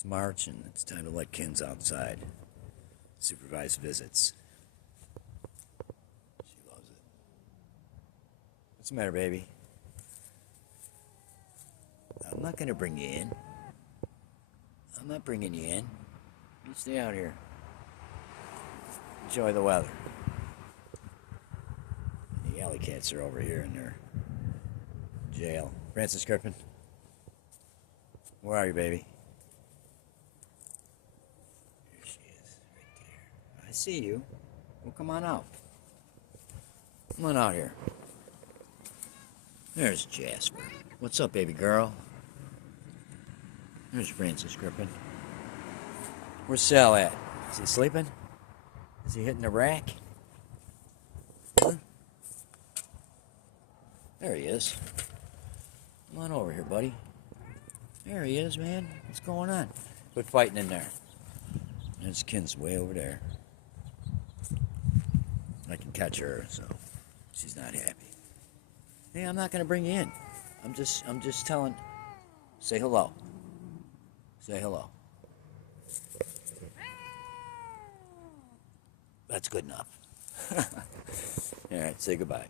It's March, and it's time to let Kinz outside. Supervise visits. She loves it. What's the matter, baby? I'm not going to bring you in. I'm not bringing you in. You stay out here. Enjoy the weather. The alley cats are over here in their jail. Francis Crippen, where are you, baby? Here she is, right there. I see you. Well, come on out. Come on out here. There's Jasper. What's up, baby girl? There's Francis Crippen. Where's Sal at? Is he sleeping? Is he hitting the rack? Huh? There he is. Come on over here, buddy. There he is, man. What's going on? Quit fighting in there. There's Kinz way over there. I can catch her, so she's not happy. Hey, I'm not gonna bring you in. I'm just telling. Say hello. Say hello. That's good enough. All right, say goodbye.